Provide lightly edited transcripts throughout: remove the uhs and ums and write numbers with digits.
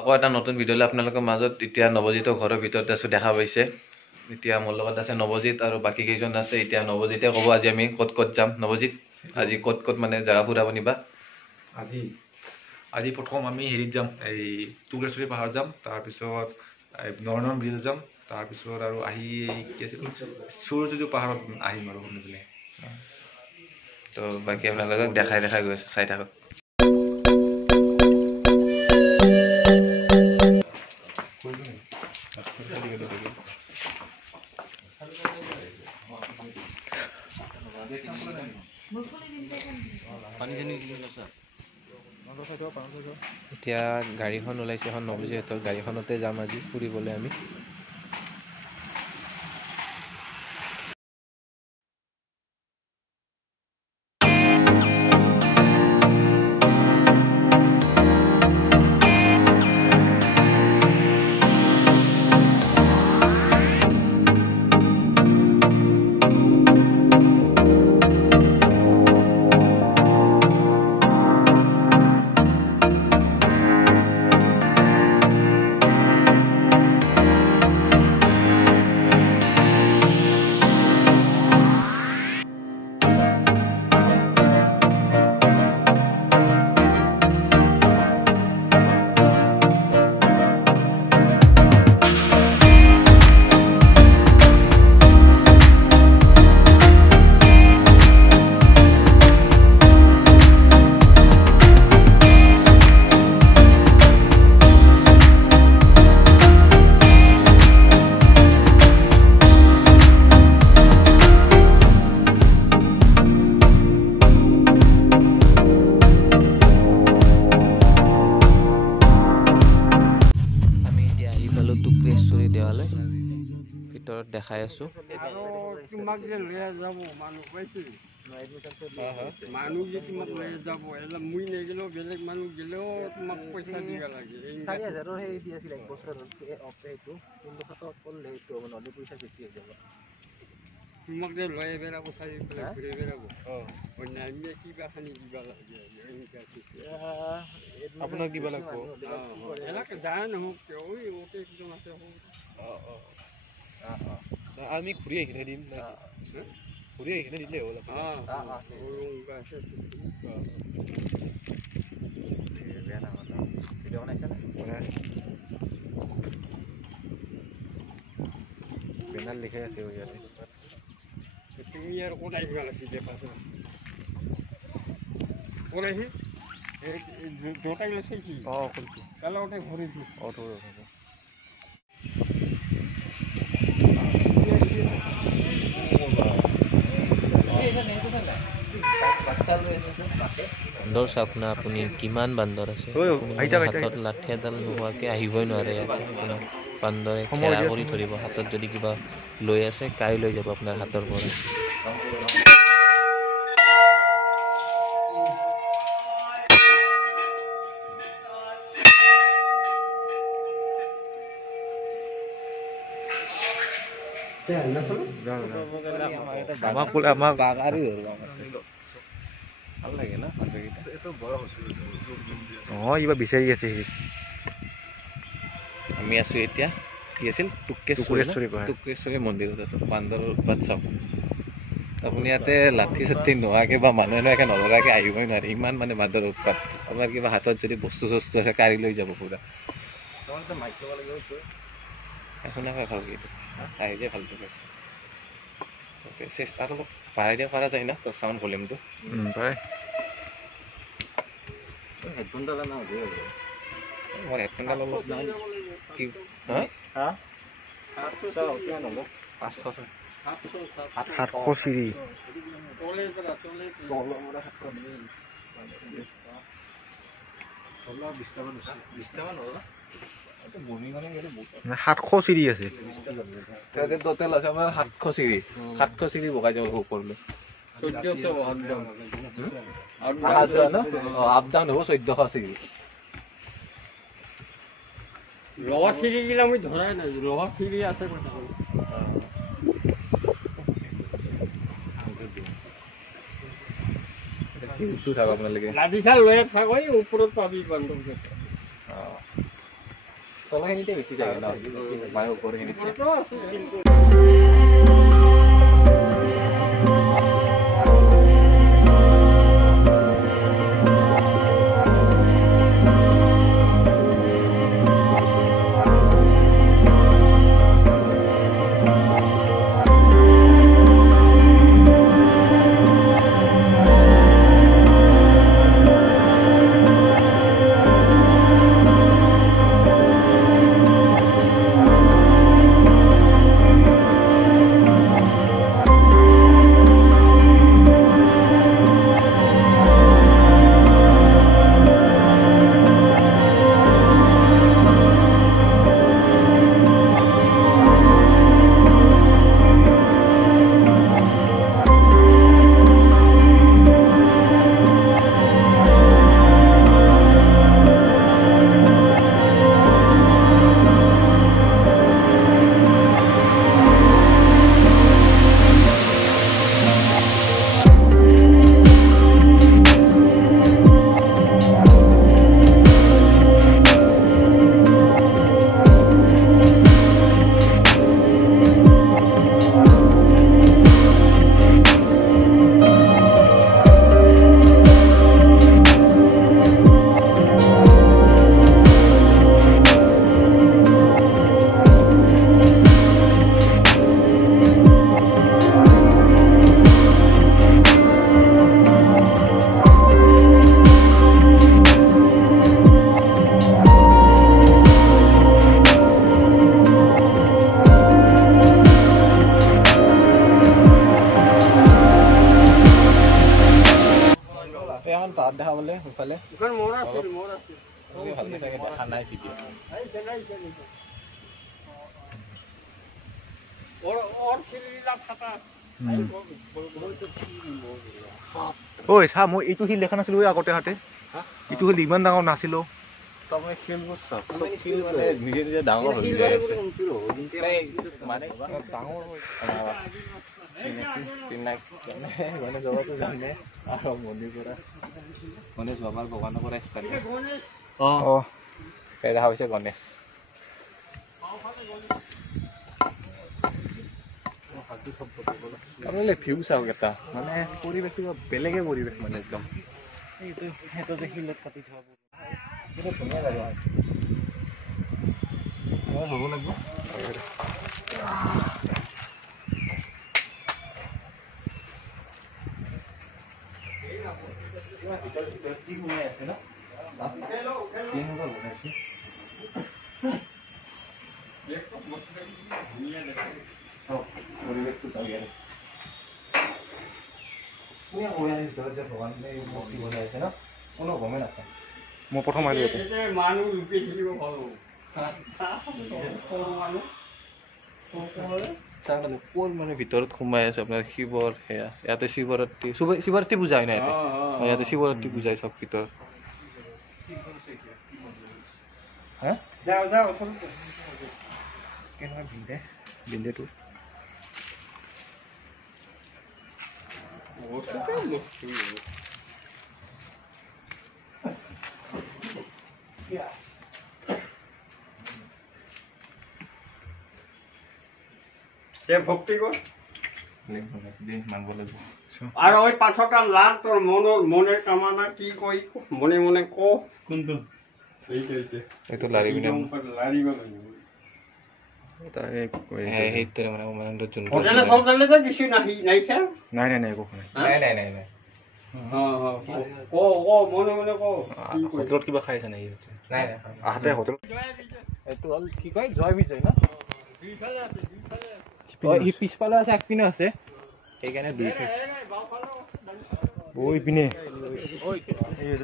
আকৌ এটা নতুন ভিডিঅ'লৈ আপোনালোকৰ মাজত এতিয়া নৱজিতৰ ঘৰৰ ভিতৰত আছোঁ দেখা পাইছে। এতিয়া মোৰ লগত আছে নৱজিত আৰু বাকী কেইজন আছে। এতিয়া নৱজিতে ক'ব আজি আমি ক'ত ক'ত যাম। নৱজিত আজি ক'ত ক'ত মানে জেগা ফুৰাব নিবা? আজি প্ৰথম আমি হেৰিত যাম, এই টুকুৰেশ্বৰী পাহাৰ যাম, তাৰপিছত নৰনন ব্ৰিজ যাম, তাৰপিছত আৰু আহি কি আছিল সূৰ্য্য পাহাৰত আহিম আৰু শুনি পেলাই। তো বাকী আপোনালোকক দেখাই গৈ আছোঁ, চাই থাকক। এতিয়া গাড়ীখন ওলাইছে, এখন নৱজিতৰ গাড়ীখনতে যাম আজি ফুৰিবলৈ আমি। দেখাই আছো তোমাক যে লৈ যাব মানুহ পাইছো মানুহ যে তোমাক লৈ যাব এলা মুই নেগেলেও বেলেগ মানুহ গেলেও তোমাক পইচা দিব লাগে 4000 সেই দি আছিল এক বছৰ অপেটো কিন্তু কত কৰলে তো নদী পয়সা বেশি হয়ে যাব তোমাক যে লৈ বেৰাব চাই পেলাই ঘুৰে বেৰাব অন্যান্য কিবা খানি দিবা লাগে আপোনাক দিব লাগিব এলা জান হোক ওই ওকে একদম আছে আমি ঘুরি আহিনে দিম না ঘুরি আহিনে দিলে হল বেনার লিখে আছে ইয়াতে তুমি আর কোন আইবা লাগি দে পাছ ওরে হি জোটাই লাগছে কি কইছি তাহলে ওটা ঘুরে দি অটো বান্দৰ চাওক না আপুনি কিমান বান্দৰ আছে হাতত লাঠি এডাল নোহোৱাকে আহিবই নোৱাৰে ইয়াতে আপোনাৰ বান্দৰে খেলা কৰি ধৰিব হাতত যদি কিবা লৈ আছে কাই লৈ যাব আপোনাৰ হাতৰ পৰা বিচাৰি আছে আমি আছো এতিয়া কি আছিল টুকুৰেশ্বৰী মন্দিৰত আছো বান্দৰৰ উৎপাত চাওক আপুনি ইয়াতে লাঠি চাঠি নোহোৱাকে বা মানুহে নোহোৱাকে নধৰাকে আহিবই নোৱাৰে ইমান মানে বান্দৰৰ উৎপাত আপোনাৰ কিবা হাতত যদি বস্তু চস্তু আছে কাঢ়ি লৈ যাব পুৰা শুনা পাই ভালকে আহি যায় ভালকে চেষ্টা অলপ বাঢ়াই দিব পৰা যায় না তোৰ চাউণ্ড ভলিউমটো হেডফোনডাল না মোৰ হেডফোনডাল অলপ কি হা 700 চিৰি সাতশ চিৰি আছে টোটেল আছে আমাৰ 700 চিৰি বগাই যাব ওপৰলৈ আপ ডাউন হ'ব 1400 চিৰি লোহা খিৰি গিলা মই ধৰাই নাই লোহা খিৰি আছে কথা আপোনালোকে লাঠি খাল লৈ থাক ওপৰত পাবি বান্দৰ তলখিনিতে বেছি যায় ন মানে ওপৰখিনিতে তাত দেখা পালে সেইফালে ভালকে চাগে দেখা নাই ভিডিঅ' ঐ চা মই এইটো শিল দেখা নাছিলো আগতে হাতে এইটো শিল ইমান ডাঙৰ নাছিলো তাৰমানে শিলবোৰ চব শিল মানে নিজে নিজে ডাঙৰ হৈ যায় আছে মানে ডাঙৰ গণেশ বাবাটো জানে আৰু মন্দিৰ পৰা গণেশ বাবাৰ ভগৱানৰ পৰা ষ্টাৰ্ট দেখা হৈছে গণেশ আপোনালোকে ভিউ চাওক এটা মানে পৰিৱেশ বেলেগে পৰিৱেশ মানে একদম এইটো সেইটো যে শিলত কাটি থোৱা কিন্তু ধুনীয়া লাগে হ'ব লাগিব মই প্ৰথম আহিলো মানে ভিতৰত সোমাই আছে আপোনাৰ শিৱৰ সেয়া ইয়াতে শিৱৰাত্ৰি পূজা হয় না ইয়াতে শিৱৰাত্ৰি পূজাই চব ভিতৰত বিন্দেটো ভক্তি কৰ মাংব লাগিব আৰু ওই পাছটা লাভ তোৰ মনে কামনা কি কৈ মনে মনে ক কোনটো এইটো লাৰি পিনে লাৰিব সেইটোৰে মানে উমানন্দ যোনটো হোটেলে চলতে যে কিছু নাই খা নাই একো নাই মনে মনে ক হোটেলত কিবা খাইছে নেকি নাই আহতে হোটেল এইটো হ'ল কি কয় জয় বিজয় ন পিছফালে আছে একপিনে আছে সেইকাৰণে দুইফালে ইপিনে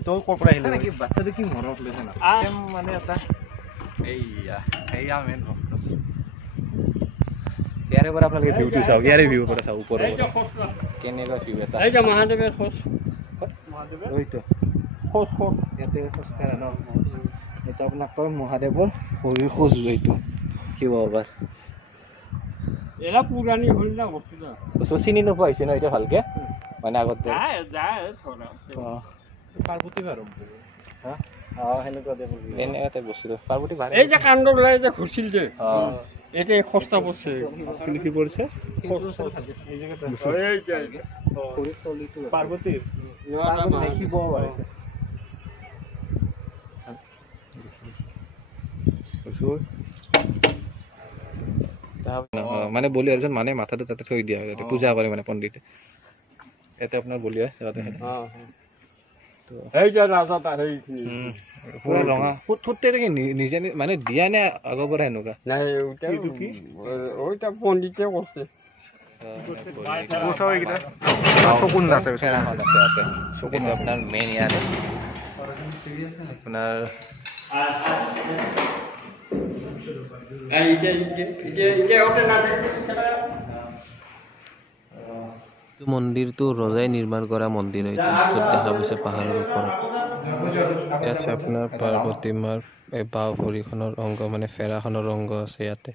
তই ক'ৰ পৰা আহিলে কি বাচ্চাটো কি মনত লৈছে না মানে এটা এইয়া মেইন ভক্ত ইয়াৰে পৰা আপোনালোকে ভিউটো চাওক ইয়াৰে ভিউ পৰা চাওক ওপৰৰ পৰা কেনেকুৱা ভিউ এটা এইটা মহাদেৱৰ খোজ ওইটো খোজ ইয়াতে খোজ কাঢ়ে ন এইটো আপোনাক কয় মহাদেৱৰ ভৰিৰ খোজ এইটো শিৱ বাবাৰ এলা পুৰাণি হ'ল না বস্তুটা চিনি নোপোৱা হৈছে ন এতিয়া ভালকে মানে আগতে যায় পাৰ্বতী বাৰ এনেকৈ বস্তুটো পাৰ্বতী ভালে এই যে কাণ্ড ওলাই যে ঘূৰিছিল যে এতিয়া সস্তা পড়ছে কি পড়ছে পাৰ্বতী দেখিব মানে বলি অৰ্জন মানে মাথাটো তাতে থৈ দিয়া হয় পূজা কৰে মানে পণ্ডিতে ইয়াতে আপোনাৰ বলি হয় তাতে এই যে ৰাজা তাৰ সেইখিনি পুৰা ৰঙা ফুটতে নিজে মানে দিয়া নে আগৰ পৰা এনেকুৱা নাই ওইটা পণ্ডিতে কৰছে আপোনাৰ মেইন ইয়াতে আপোনাৰ মন্দিৰটো ৰজাই নিৰ্মাণ কৰা মন্দিৰ এইটো দেখা পাইছে পাহাৰৰ ওপৰত ইয়াত আপোনাৰ পাৰ্বতী মাৰ এই বাওঁ ভৰিখনৰ অংগ মানে ফেৰাখনৰ অংগ আছে ইয়াতে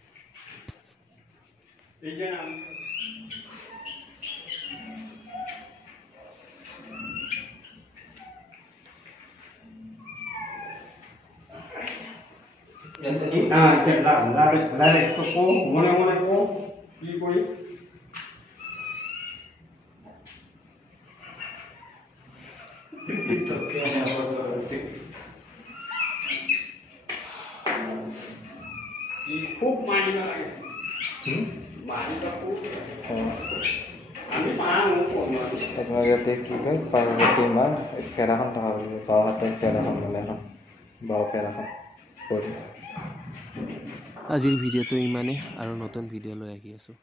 খুব মানি লাগে মানিটা খুব আমি আপোনাৰ ইয়াতে কি কয় পাৰ্বতী মাৰ ফেৰাখন থকা বাওঁ হাতে ফেৰাখন মানে বাওঁ ফেৰাখন আজিৰ ভিডিঅ'টো ইমানেই আৰু নতুন ভিডিঅ' লৈ আহি আছোঁ